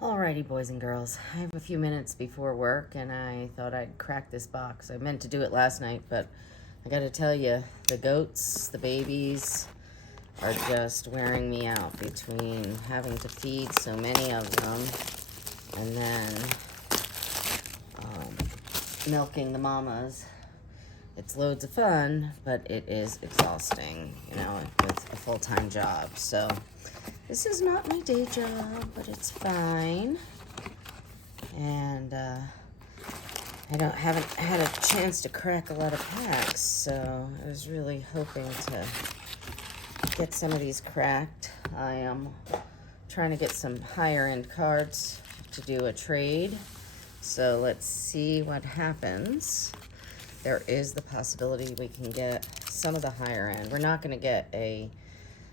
Alrighty, boys and girls. I have a few minutes before work, and I thought I'd crack this box. I meant to do it last night, but I gotta tell you, the goats, the babies, are just wearing me out between having to feed so many of them and then milking the mamas. It's loads of fun, but it is exhausting, with a full-time job. So this is not my day job, but it's fine. And haven't had a chance to crack a lot of packs, so I was really hoping to get some of these cracked. I am trying to get some higher end cards to do a trade. So let's see what happens. There is the possibility we can get some of the higher end. We're not going to get a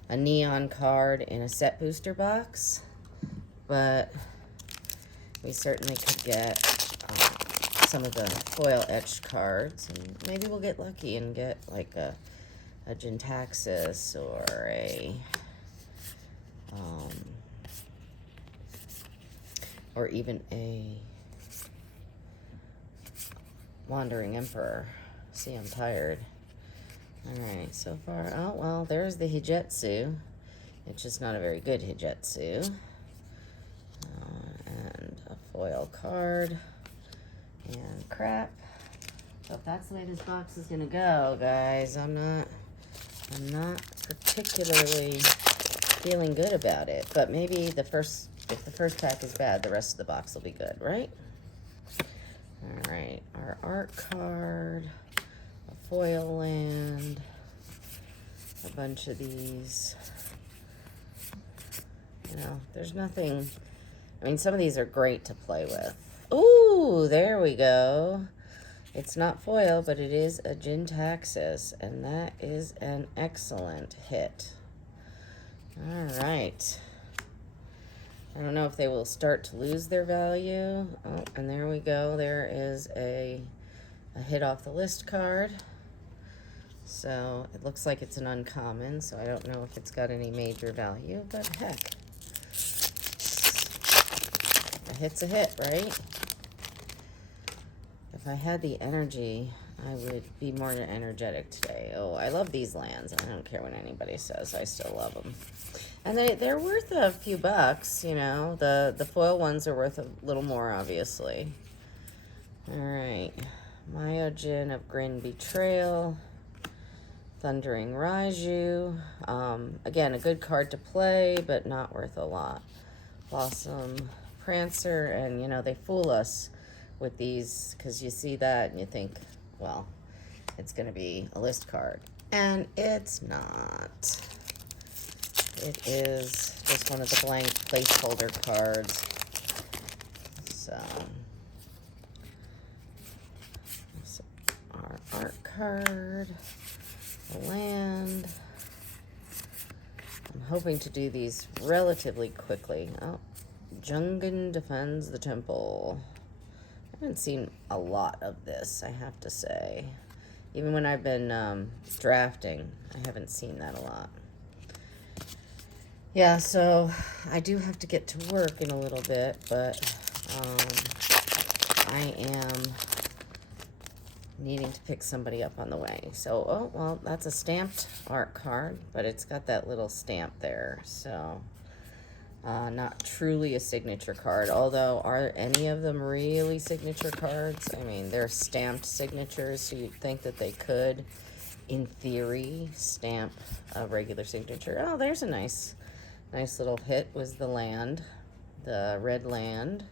neon card in a set booster box, but we certainly could get some of the foil etched cards, and maybe we'll get lucky and get like a Gentaxis or or even a Wandering Emperor. See, I'm tired. Alright, so far, oh, well, there's the Hijetsu. It's just not a very good Hijetsu. And a foil card. And crap. So if that's the way this box is gonna go, guys, I'm not particularly feeling good about it. But maybe if the first pack is bad, the rest of the box will be good, right? Alright, our art card, a foil land, a bunch of these. There's nothing. I mean, some of these are great to play with. Ooh, there we go. It's not foil, but it is a Gentaxis, and that is an excellent hit. Alright. I don't know if they will start to lose their value. Oh, and there we go. There is a hit off the list card. So it looks like it's an uncommon, so I don't know if it's got any major value, but heck. A hit's a hit, right? If I had the energy, I would be more energetic today. Oh, I love these lands. I don't care what anybody says. I still love them. And they're worth a few bucks, The foil ones are worth a little more, obviously. All right. Myojin of Grin Betrayal. Thundering Raiju. Again, a good card to play, but not worth a lot. Blossom Prancer, and, they fool us with these because you see that and you think, well, it's going to be a list card. And it's not. It is just one of the blank placeholder cards. So, our art card, the land. I'm hoping to do these relatively quickly. Oh, Jungen defends the temple. I haven't seen a lot of this, I have to say. Even when I've been drafting, I haven't seen that a lot. Yeah, so I do have to get to work in a little bit, but I am needing to pick somebody up on the way. So, oh, well, that's a stamped art card, but it's got that little stamp there, so not truly a signature card, although are any of them really signature cards? I mean, they're stamped signatures, so you'd think that they could, in theory, stamp a regular signature. Oh, there's a nice little hit was the land, the red land,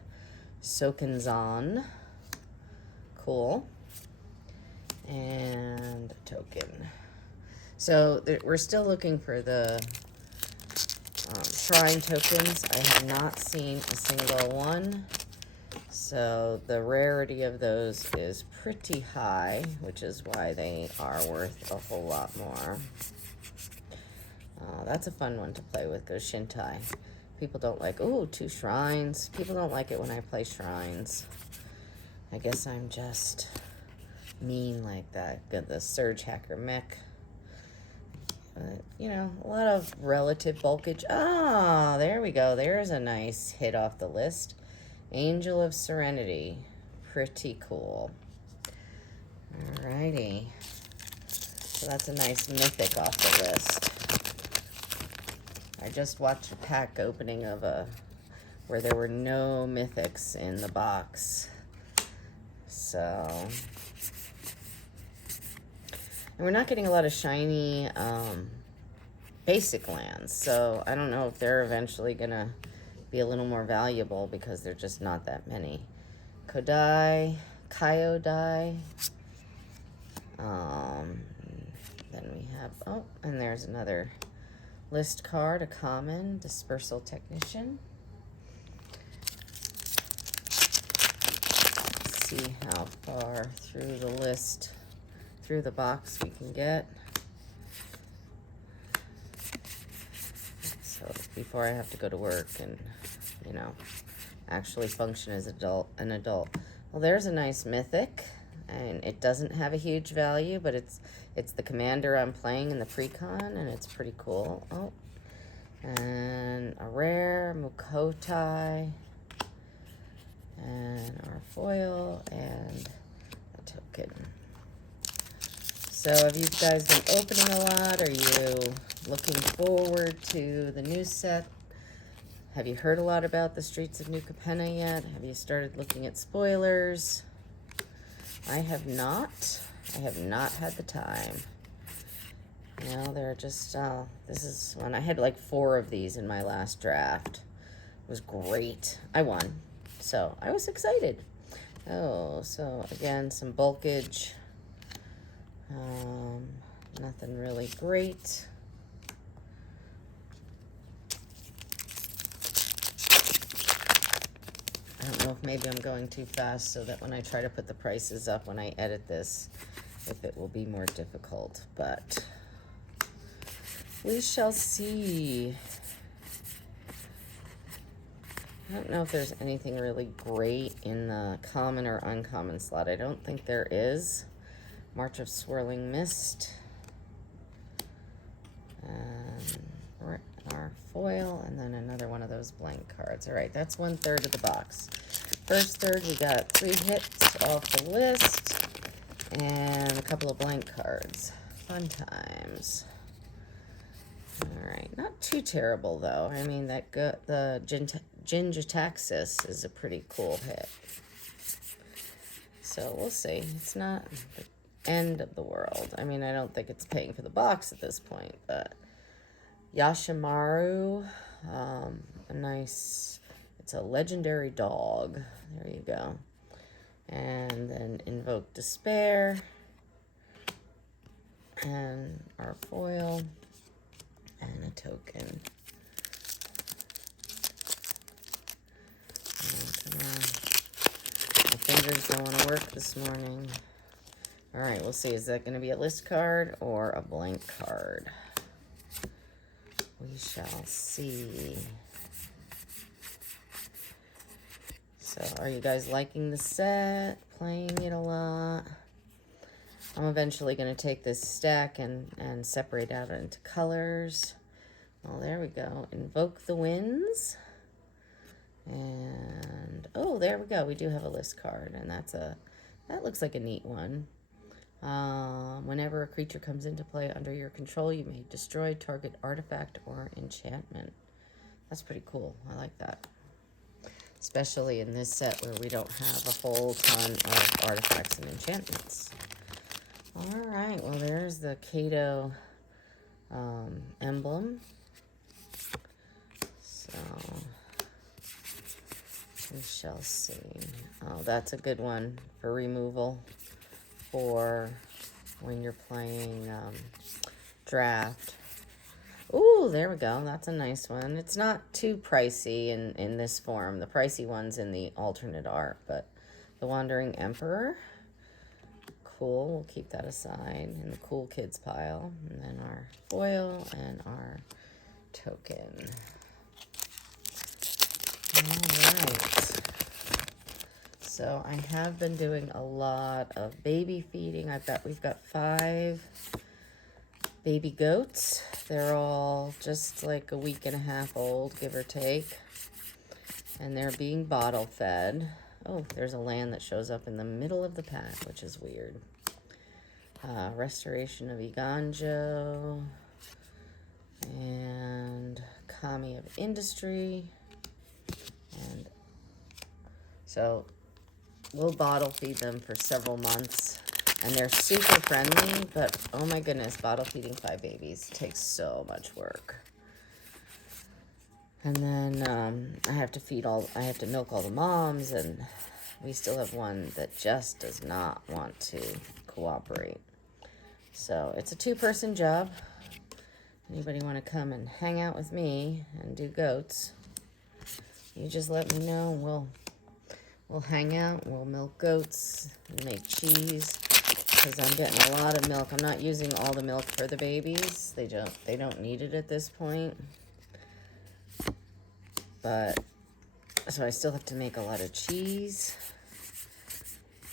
Sokenzan. Cool. And a token. So we're still looking for the shrine tokens. I have not seen a single one. So the rarity of those is pretty high, which is why they are worth a whole lot more. That's a fun one to play with, goes Shintai. People don't like, ooh, 2 shrines. People don't like it when I play shrines. I guess I'm just mean like that. Got the Surge Hacker mech. you know, a lot of relative bulkage. Ah, there we go. There's a nice hit off the list. Angel of Serenity. Pretty cool. Alrighty. So that's a nice mythic off the list. I just watched a pack opening of where there were no mythics in the box. So, and we're not getting a lot of shiny basic lands. So I don't know if they're eventually gonna be a little more valuable because they're just not that many. Kyodai. Then we have, oh, and there's another list card, a common, Dispersal Technician. Let's see how far through the list, through the box we can get. So before I have to go to work and, you know, actually function as an adult. Well, there's a nice mythic, and it doesn't have a huge value, but it's the commander I'm playing in the pre-con, and it's pretty cool. Oh, and a rare Mukotai, and our foil, and a token. So have you guys been opening a lot? Are you looking forward to the new set? Have you heard a lot about the Streets of New Capenna yet? Have you started looking at spoilers? I have not. I have not had the time. You know, they're just, this is one. I had like 4 of these in my last draft. It was great. I won. So I was excited. Oh, so again, some bulkage. Nothing really great. I don't know if maybe I'm going too fast so that when I try to put the prices up when I edit this, if it will be more difficult, but we shall see. I don't know if there's anything really great in the common or uncommon slot. I don't think there is. March of Swirling Mist. Our foil, and then another one of those blank cards. All right, that's 1/3 of the box. First third, we got 3 hits off the list and a couple of blank cards. Fun times. All right, not too terrible though. I mean, the Gingitaxis is a pretty cool hit. So we'll see. It's not the end of the world. I mean, I don't think it's paying for the box at this point, but Yashimaru, a nice, it's a legendary dog. There you go. And then Invoke Despair. And our foil. And a token. My fingers don't want to work this morning. All right, we'll see. Is that going to be a list card or a blank card? We shall see. So, are you guys liking the set? Playing it a lot? I'm eventually going to take this stack and separate out into colors. Well, there we go. Invoke the Winds. And, oh, there we go. We do have a list card, and that looks like a neat one. Whenever a creature comes into play under your control, you may destroy target artifact or enchantment. That's pretty cool. I like that. Especially in this set where we don't have a whole ton of artifacts and enchantments. All right, well, there's the Kato emblem. So we shall see. Oh, that's a good one for removal for when you're playing draft. Ooh, there we go. That's a nice one. It's not too pricey in this form. The pricey one's in the alternate art, but the Wandering Emperor. Cool. We'll keep that aside in the cool kids pile. And then our foil and our token. All right. So I have been doing a lot of baby feeding. We've got 5 baby goats. They're all just like a week and a half old, give or take. And they're being bottle fed. Oh, there's a land that shows up in the middle of the pack, which is weird. Restoration of Iganjo. And Kami of Industry. And so we'll bottle feed them for several months. And they're super friendly, but oh my goodness, bottle feeding 5 babies takes so much work. And then I have to milk all the moms, and we still have one that just does not want to cooperate. So it's a 2-person job. Anybody want to come and hang out with me and do goats, you just let me know, and we'll hang out, we'll milk goats and make cheese, because I'm getting a lot of milk. I'm not using all the milk for the babies. They don't need it at this point. But so I still have to make a lot of cheese.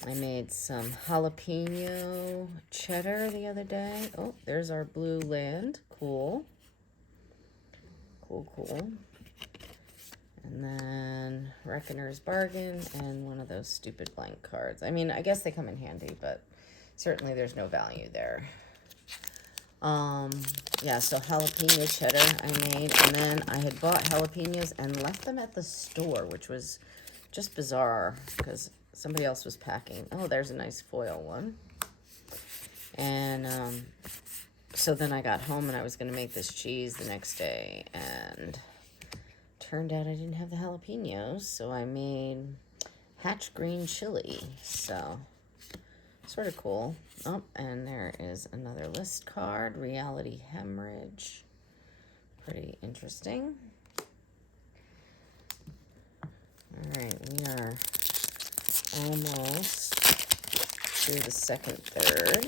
I made some jalapeno cheddar the other day. Oh, there's our blue land. Cool. Cool. And then Reckoner's Bargain and one of those stupid blank cards. I mean, I guess they come in handy, but certainly there's no value there. Yeah, so jalapeno cheddar I made, and then I had bought jalapenos and left them at the store, which was just bizarre because somebody else was packing. Oh, there's a nice foil one. And so then I got home and I was going to make this cheese the next day, and turned out I didn't have the jalapenos, so I made hatch green chili. So sort of cool. Oh, and there is another list card, Reality Hemorrhage. Pretty interesting. All right, we are almost through the second third.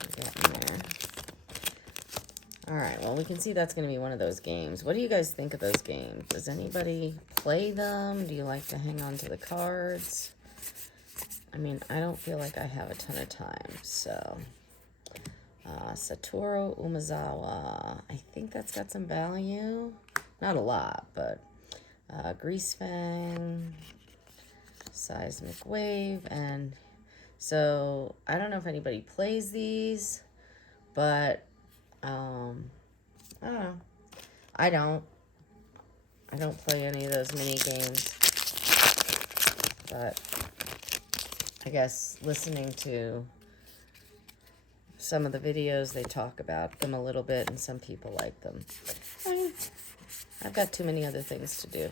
We're getting there. All right, well, we can see that's going to be one of those games. What do you guys think of those games? Does anybody play them? Do you like to hang on to the cards? I mean, I don't feel like I have a ton of time, so... Satoru Umezawa. I think that's got some value. Not a lot, but... Greasefang, Seismic Wave, and... So, I don't know if anybody plays these, but... I don't know. I don't play any of those mini games, but... I guess listening to some of the videos, they talk about them a little bit, and some people like them. I've got too many other things to do.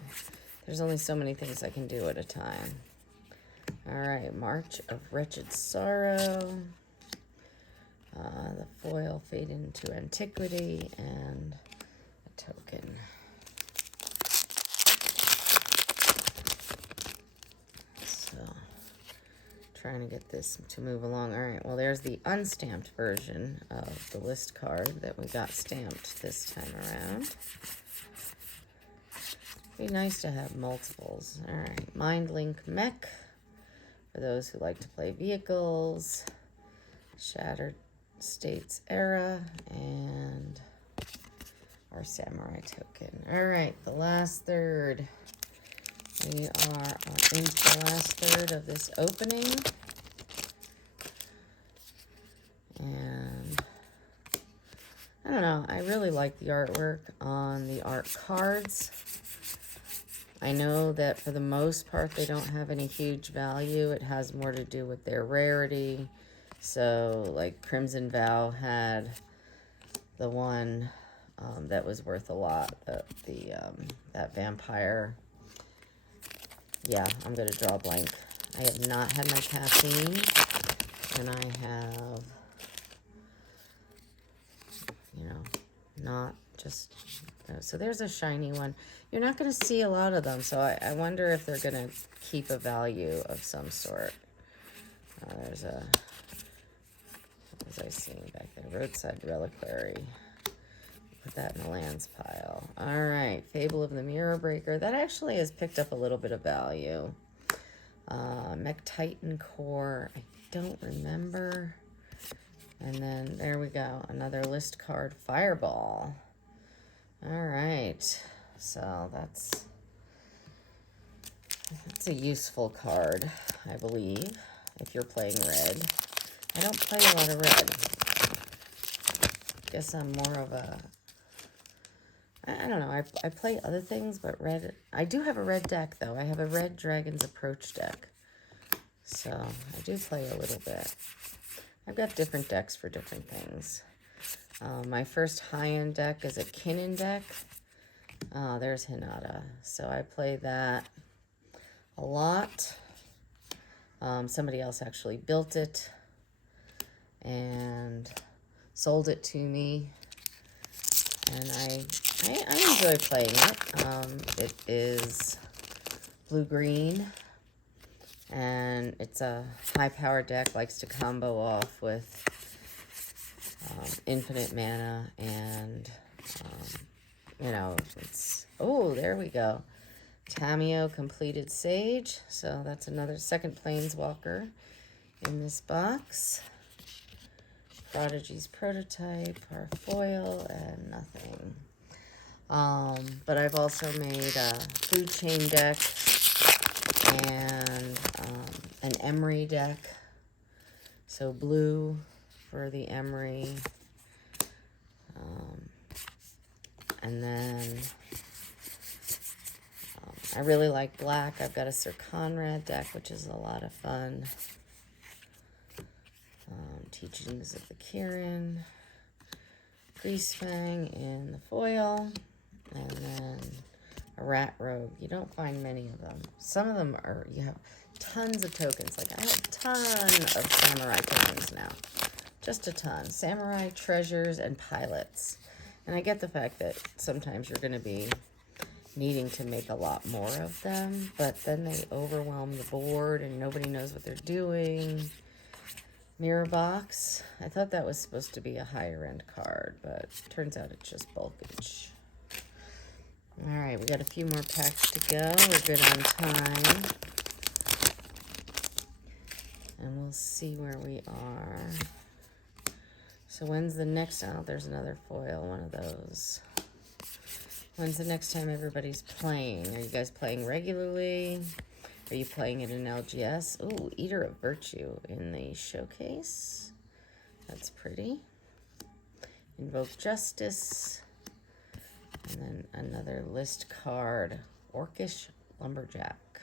There's only so many things I can do at a time. All right, March of Wretched Sorrow. The foil Fade into Antiquity, and a token. Trying to get this to move along. All right, well, there's the unstamped version of the list card that we got stamped this time around. Be nice to have multiples. All right, Mind Link Mech for those who like to play vehicles. Shattered States Era, and our Samurai token. All right, the last third. We are into the last third of this opening. And I don't know, I really like the artwork on the art cards. I know that for the most part they don't have any huge value. It has more to do with their rarity. So like Crimson Vow had the one that was worth a lot, that vampire. Yeah, I'm going to draw a blank. I have not had my caffeine, and I have, not just... So there's a shiny one. You're not going to see a lot of them, so I wonder if they're going to keep a value of some sort. There's a... What was I seeing back there? Roadside Reliquary. Put that in the lands pile. All right, Fable of the Mirror Breaker. That actually has picked up a little bit of value. Mech Titan Core. I don't remember And then there we go. Another list card, Fireball. All right. So that's a useful card, I believe, if you're playing red. I don't play a lot of red. Guess I'm more of a... I don't know. I play other things, but red... I do have a red deck, though. I have a red Dragon's Approach deck. So I do play a little bit. I've got different decks for different things. My first high-end deck is a Kinnan deck. There's Hinata. So I play that a lot. Somebody else actually built it and sold it to me. And I enjoy playing it. It is blue-green. And it's a high-power deck, likes to combo off with infinite mana, and, you know, it's... Oh, there we go. Tamio Completed Sage. So that's another second Planeswalker in this box. Prodigy's Prototype, our foil, and nothing. But I've also made a Food Chain deck and an Emery deck. So blue for the Emery. And then I really like black. I've got a Sir Conrad deck, which is a lot of fun. Teachings of the Kirin. Greasefang in the foil. And then a Rat Rogue. You don't find many of them. Some of them are, you have tons of tokens. Like I have a ton of Samurai tokens now. Just a ton. Samurai, Treasures, and Pilots. And I get the fact that sometimes you're going to be needing to make a lot more of them, but then they overwhelm the board and nobody knows what they're doing. Mirror Box. I thought that was supposed to be a higher end card, but turns out it's just bulkage. All right, we got a few more packs to go. We're good on time. And we'll see where we are. So when's the next... Oh, there's another foil, one of those. When's the next time everybody's playing? Are you guys playing regularly? Are you playing it in LGS? Ooh, Eater of Virtue in the showcase. That's pretty. Invoke Justice. And then another list card. Orcish Lumberjack.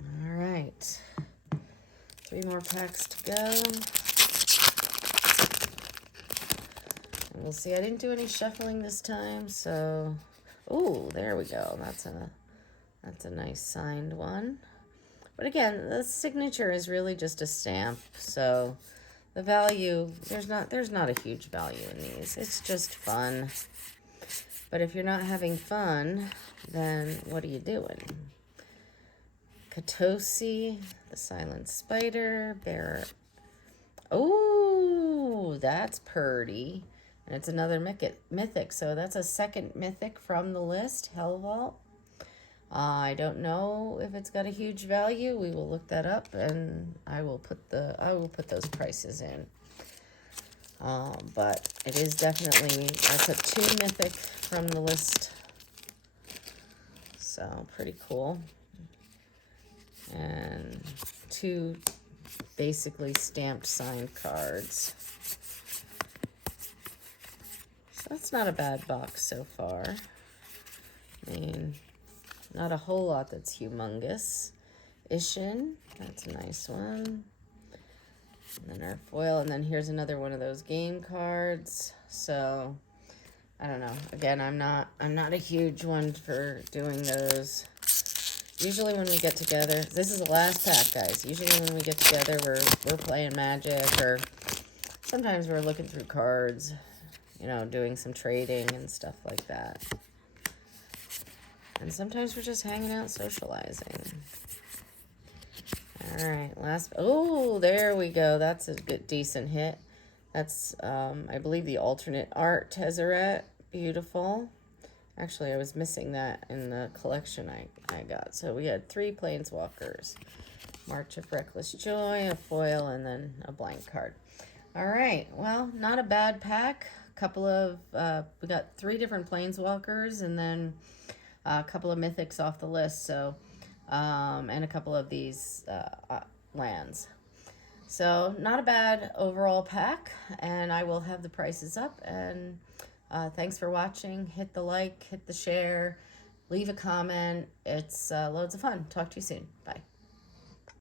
All right. 3 more packs to go. And we'll see. I didn't do any shuffling this time, so... Ooh, there we go. That's a nice signed one. But again, the signature is really just a stamp, so the value, there's not a huge value in these. It's just fun. But if you're not having fun, then what are you doing? Katosi, the Silent Spider, Bearer. Oh, that's pretty. And it's another mythic, so that's a second mythic from the list, Hell Vault. I don't know if it's got a huge value. We will look that up, and I will put those prices in. But it is definitely, that's a 2 mythic from the list. So pretty cool. And 2 basically stamped signed cards. So that's not a bad box so far. I mean, not a whole lot that's humongous. Ishin, that's a nice one. And then our foil, and then here's another one of those game cards. So I don't know. Again, I'm not a huge one for doing those. Usually when we get together, this is the last pack, guys. Usually when we get together, we're playing Magic, or sometimes we're looking through cards, you know, doing some trading and stuff like that. And sometimes we're just hanging out, socializing. All right, last... Oh, there we go. That's a good, decent hit. That's, I believe, the alternate art Tezzeret. Beautiful. Actually, I was missing that in the collection I got. So we had 3 Planeswalkers. March of Reckless Joy, a foil, and then a blank card. All right, well, not a bad pack. Couple of, we got 3 different Planeswalkers, and then a couple of Mythics off the list, so, and a couple of these lands. So not a bad overall pack, and I will have the prices up. And thanks for watching. Hit the like, hit the share, leave a comment. It's loads of fun. Talk to you soon. Bye.